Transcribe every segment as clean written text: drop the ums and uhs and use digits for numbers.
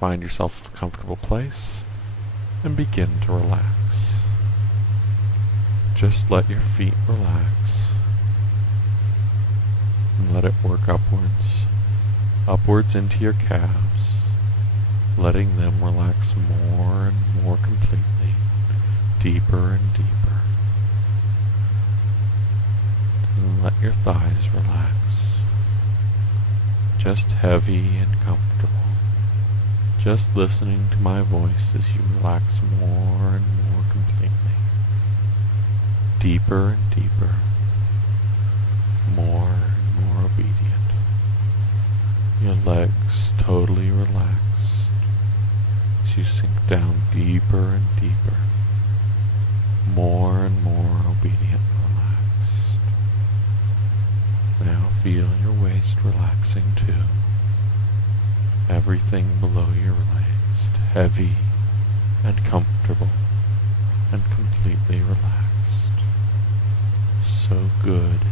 Find yourself a comfortable place and begin to relax. Just let your feet relax and let it work upwards into your calves, letting them relax more and more completely, deeper and deeper. And let your thighs relax, just heavy and comfortable. Just listening to my voice as you relax more and more completely. Deeper and deeper. More and more obedient. Your legs totally relaxed as you sink down deeper and deeper. More and more obedient and relaxed. Now feel your waist relaxing too. Everything below your waist heavy and comfortable and completely relaxed. So good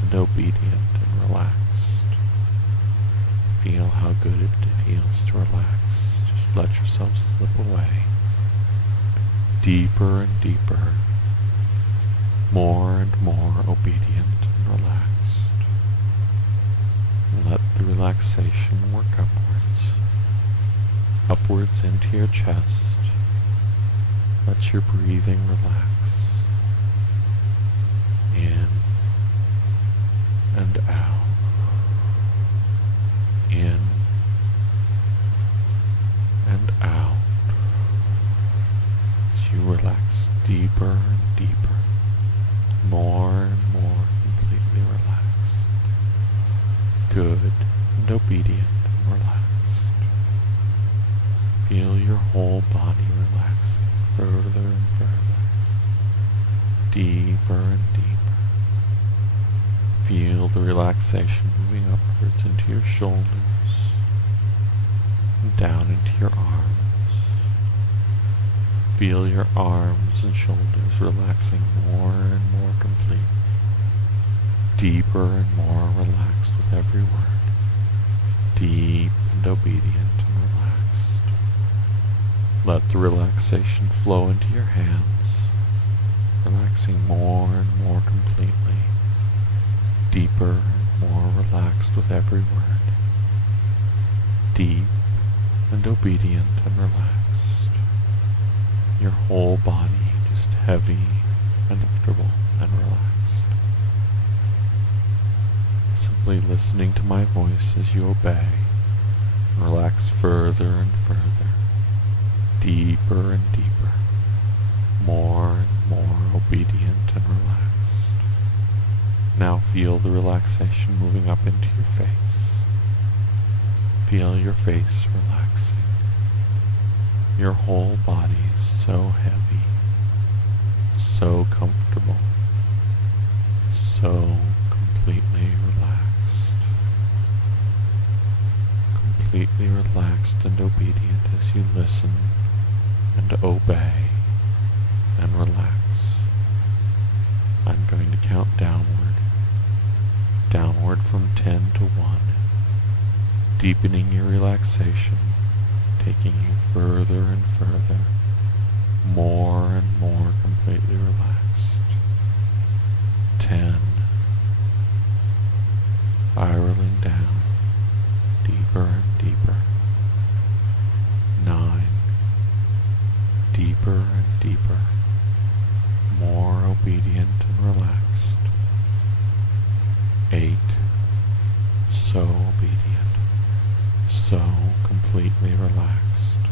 and obedient and relaxed. Feel how good it feels to relax. Just let yourself slip away. Deeper and deeper. More and more obedient and relaxed. Let the relaxation work upwards into your chest. Let your breathing relax. In and out. In and out. As you relax deeper and deeper. More and more completely relaxed. Good and obedient and relaxed. Feel your whole body relaxing further and further. Deeper and deeper. Feel the relaxation moving upwards into your shoulders and down into your arms. Feel your arms and shoulders relaxing more and more completely. Deeper and more relaxed with every word. Deep and obedient and relaxed. Let the relaxation flow into your hands, relaxing more and more completely. Deeper and more relaxed with every word. Deep and obedient and relaxed. Your whole body just heavy and comfortable and relaxed. Simply listening to my voice as you obey, and relax further and further. Deeper and deeper. More and more obedient and relaxed. Now feel the relaxation moving up into your face. Feel your face relaxing. Your whole body is so heavy, so comfortable, so completely relaxed. Completely relaxed and obedient as you listen and obey and relax. I'm going to count downward from 10 to 1, deepening your relaxation, taking you further and further, more and more completely relaxed. 10, spiraling down, deeper and deeper. 9, deeper and deeper, more obedient and relaxed. 8, so obedient, so completely relaxed.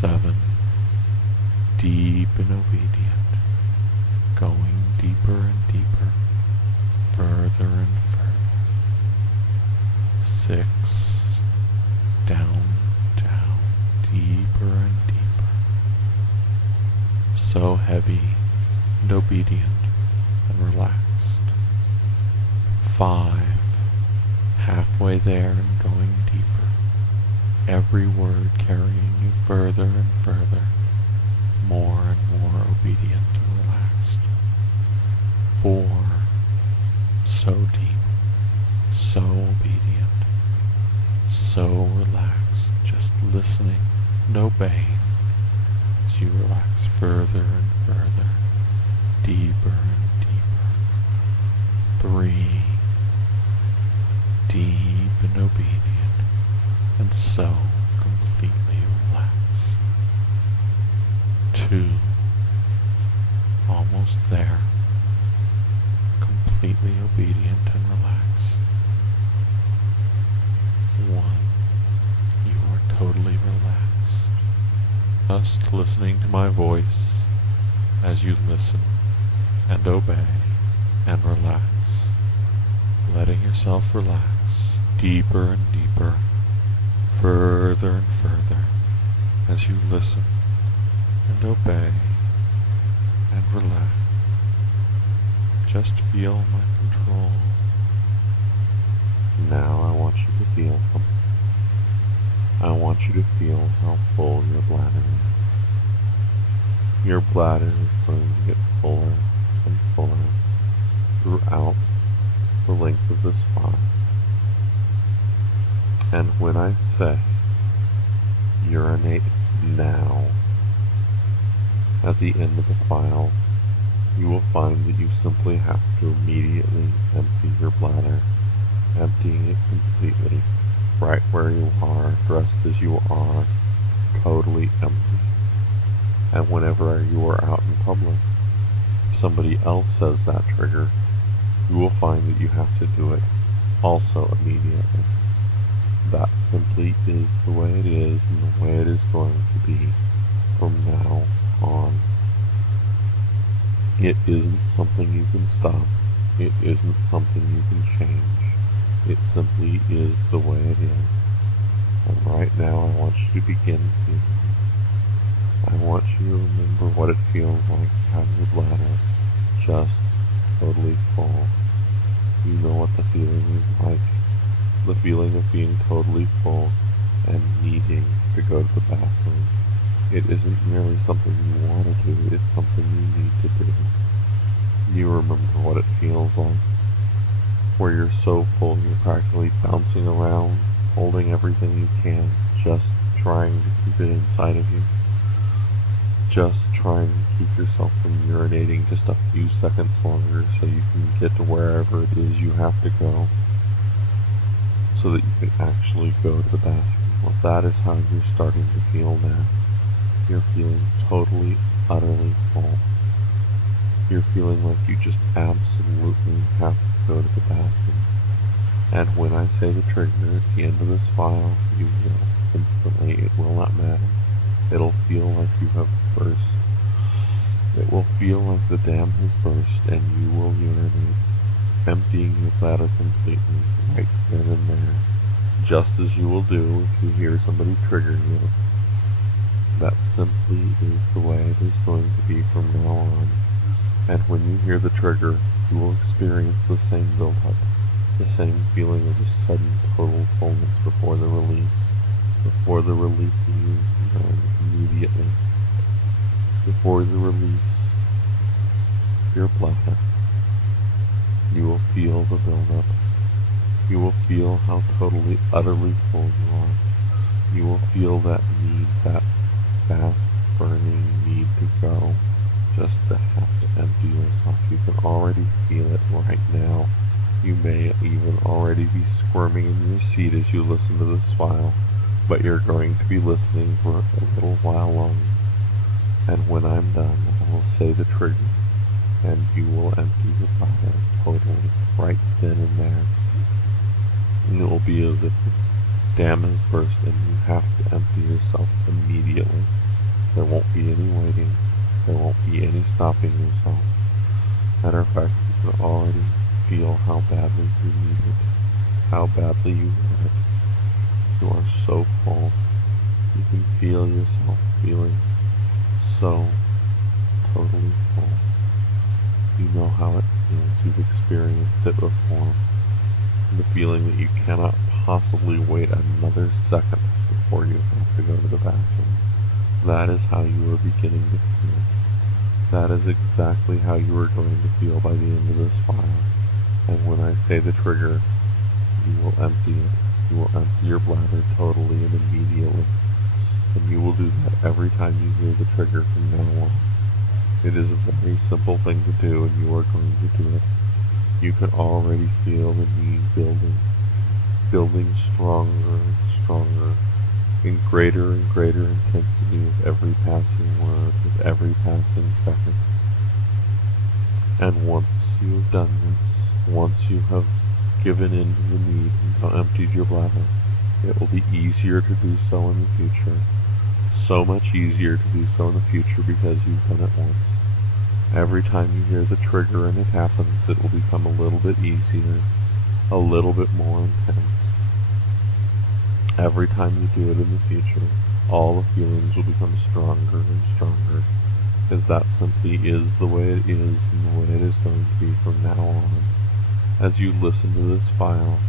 7, deep and obedient, going deeper and deeper, further and further. 6, down, down, deeper and deeper. So heavy and obedient and relaxed. 5, halfway there and going deeper. Every word carrying you further and further, more and more obedient and relaxed. 4, so deep, so obedient, so relaxed. listening and obeying as you relax further and further, deeper and deeper. Breathe, deep and obedient, and so completely relax. 2, almost there, completely obedient and relaxed. 1, you are totally relaxed. Just listening to my voice as you listen and obey and relax, letting yourself relax deeper and deeper, further and further as you listen and obey and relax. Just feel my control. Now I want you to feel something. I want you to feel how full your bladder is. Your bladder is going to get fuller and fuller throughout the length of this file. And when I say, urinate now, at the end of the file, you will find that you simply have to immediately empty your bladder, emptying it completely, right where you are, dressed as you are, totally empty. And whenever you are out in public, if somebody else says that trigger, you will find that you have to do it also immediately. That simply is the way it is, and the way it is going to be from now on. It isn't something you can stop. It isn't something you can change. It simply is the way it is. And right now I want you to begin feeling. I want you to remember what it feels like to have your bladder just totally full. You know what the feeling is like. The feeling of being totally full and needing to go to the bathroom. It isn't merely something you want to do, it's something you need to do. You remember what it feels like, where you're so full you're practically bouncing around, holding everything you can, just trying to keep it inside of you. Just trying to keep yourself from urinating just a few seconds longer so you can get to wherever it is you have to go, so that you can actually go to the bathroom. Well, that is how you're starting to feel now. You're feeling totally, utterly full. You're feeling like you just absolutely have to go to the bathroom. And when I say the trigger at the end of this file, you will instantly, it will not matter. It'll feel like you have burst. It will feel like the dam has burst and you will urinate, emptying your bladder completely, right then and there, just as you will do if you hear somebody trigger you. That simply is the way it is going to be from now on. And when you hear the trigger, you will experience the same build-up, the same feeling of a sudden total fullness before the release, before the releasing you immediately, before the release of your bladder. You will feel the build-up. You will feel how totally, utterly full you are. You will feel that need, that fast burning need to go, just to have to empty yourself. You can already feel it right now. You may even already be squirming in your seat as you listen to this file, but you're going to be listening for a little while longer. And when I'm done, I will say the trigger, and you will empty your bladder totally, right then and there. And it will be as if the dam has burst and you have to empty yourself immediately. There won't be any waiting. There won't be any stopping yourself. Matter of fact, you can already feel how badly you need it, how badly you want it. You are so full. You can feel yourself feeling so totally full. You know how it feels. You've experienced it before. The feeling that you cannot possibly wait another second before you have to go to the bathroom. That is how you are beginning to feel. That is exactly how you are going to feel by the end of this file. And when I say the trigger, you will empty it. You will empty your bladder totally and immediately. and you will do that every time you hear the trigger from now on. It is a very simple thing to do, and you are going to do it. You can already feel the need building stronger and stronger, in greater and greater intensity with every passing word, with every passing second. And once you have done this, once you have given in to the need and emptied your bladder, it will be easier to do so in the future. So much easier to do so in the future because you've done it once. Every time you hear the trigger and it happens, it will become a little bit easier, a little bit more intense. Every time you do it in the future, all the feelings will become stronger and stronger, as that simply is the way it is and the way it is going to be from now on. As you listen to this file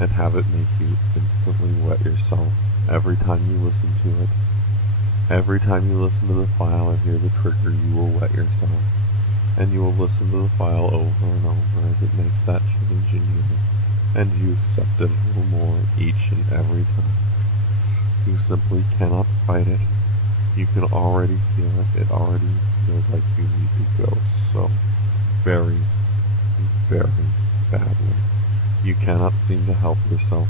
and have it make you instantly wet yourself every time you listen to it. Every time you listen to the file and hear the trigger, you will wet yourself, and you will listen to the file over and over as it makes that change in you, and you accept it a little more each and every time. You simply cannot fight it. You can already feel it. It already feels like you need to go so very, very badly. You cannot seem to help yourself.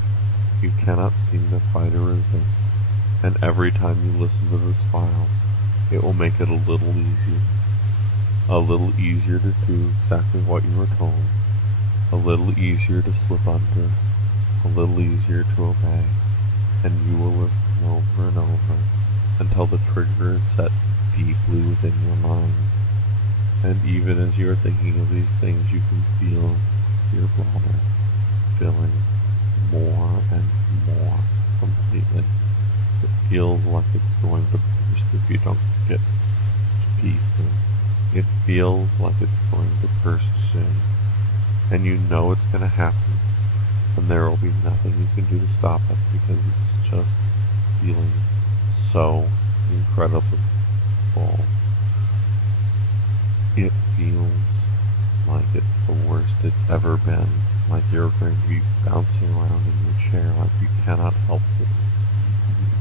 You cannot seem to fight or resist. And every time you listen to this file, it will make it a little easier to do exactly what you were told, a little easier to slip under, a little easier to obey, and you will listen over and over until the trigger is set deeply within your mind. And even as you are thinking of these things, you can feel your bladder filling more and more completely. It feels like it's going to burst if you don't get to pieces. It feels like it's going to burst soon. And you know it's going to happen. And there will be nothing you can do to stop it because it's just feeling so incredibly full. It feels like it's the worst it's ever been. Like you're going to be bouncing around in your chair like you cannot help it.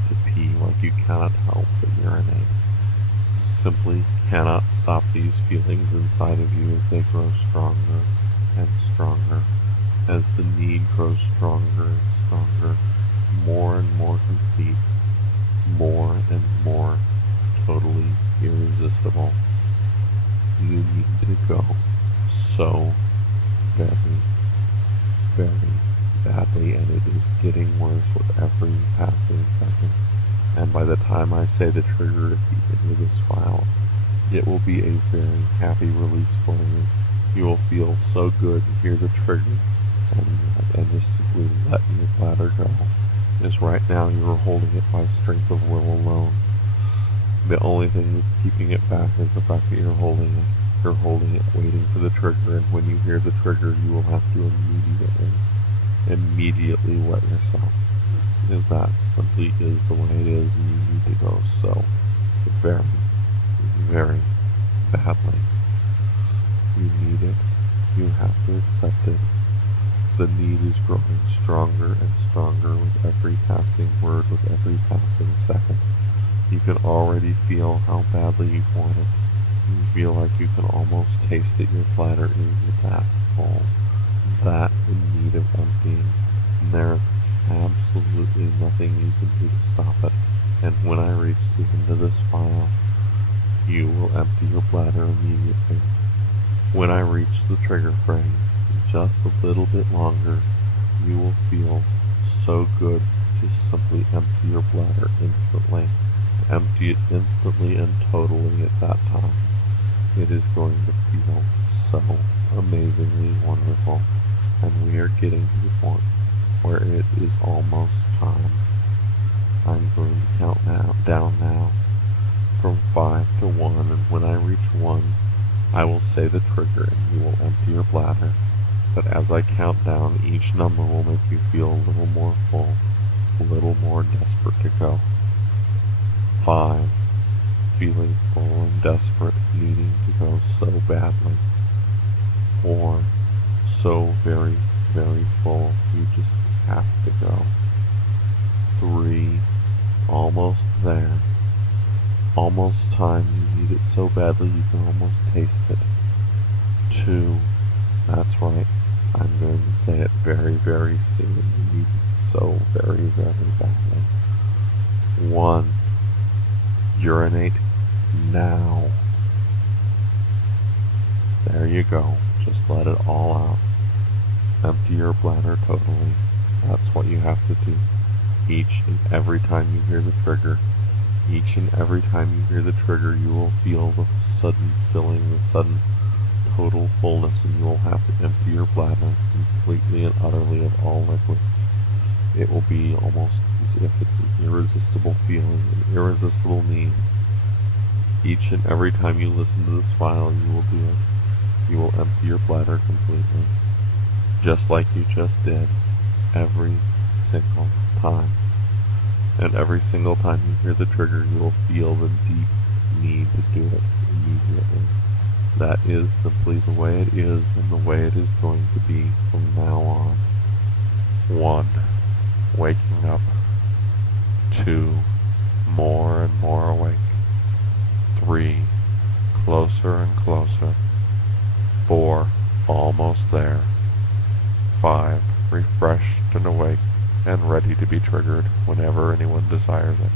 To pee, like you cannot help but urinate. You simply cannot stop these feelings inside of you as they grow stronger and stronger, as the need grows stronger and stronger, more and more complete, more and more totally irresistible. You need to go so very, very badly, and it is getting worse with every passing second. And by the time I say the trigger at the end of this file, it will be a very happy release for you. You will feel so good to hear the trigger and just simply let your bladder go. As right now you are holding it by strength of will alone. The only thing that's keeping it back is the fact that you're holding it. You're holding it, waiting for the trigger, and when you hear the trigger, you will have to immediately wet yourself. Because that simply is the way it is, and you need to go so very, very badly. You need it. You have to accept it. The need is growing stronger and stronger with every passing word, with every passing second. You can already feel how badly you want it. You feel like you can almost taste that your bladder is that full, that in need of emptying, and there is absolutely nothing you can do to stop it. And when I reach the end of this file, you will empty your bladder immediately. When I reach the trigger frame, just a little bit longer, you will feel so good to simply empty your bladder instantly. Empty it instantly and totally at that time. It is going to feel so amazingly wonderful, and we are getting to the point where it is almost time. I'm going to count down now from 5 to 1, and when I reach 1, I will say the trigger and you will empty your bladder. But as I count down, each number will make you feel a little more full, a little more desperate to go. 5, feeling full and desperate, needing to go so badly. 4, so very, very full, you just have to go. 3, almost there. Almost time. You need it so badly you can almost taste it. 2. That's right. I'm going to say it very, very soon. You need it so very, very badly. 1. Urinate now. There you go. Just let it all out. Empty your bladder totally. That's what you have to do. Each and every time you hear the trigger, each and every time you hear the trigger, you will feel the sudden filling, the sudden total fullness, and you will have to empty your bladder completely and utterly of all liquid. It will be almost as if it's an irresistible feeling, an irresistible need. Each and every time you listen to this file, you will do it. You will empty your bladder completely, just like you just did, every single time. And every single time you hear the trigger, you will feel the deep need to do it immediately. That is simply the way it is, and the way it is going to be from now on. 1. Waking up. 2. More and more awake. 3. Closer and closer. 4. Almost there. 5. Refreshed and awake and ready to be triggered whenever anyone desires it.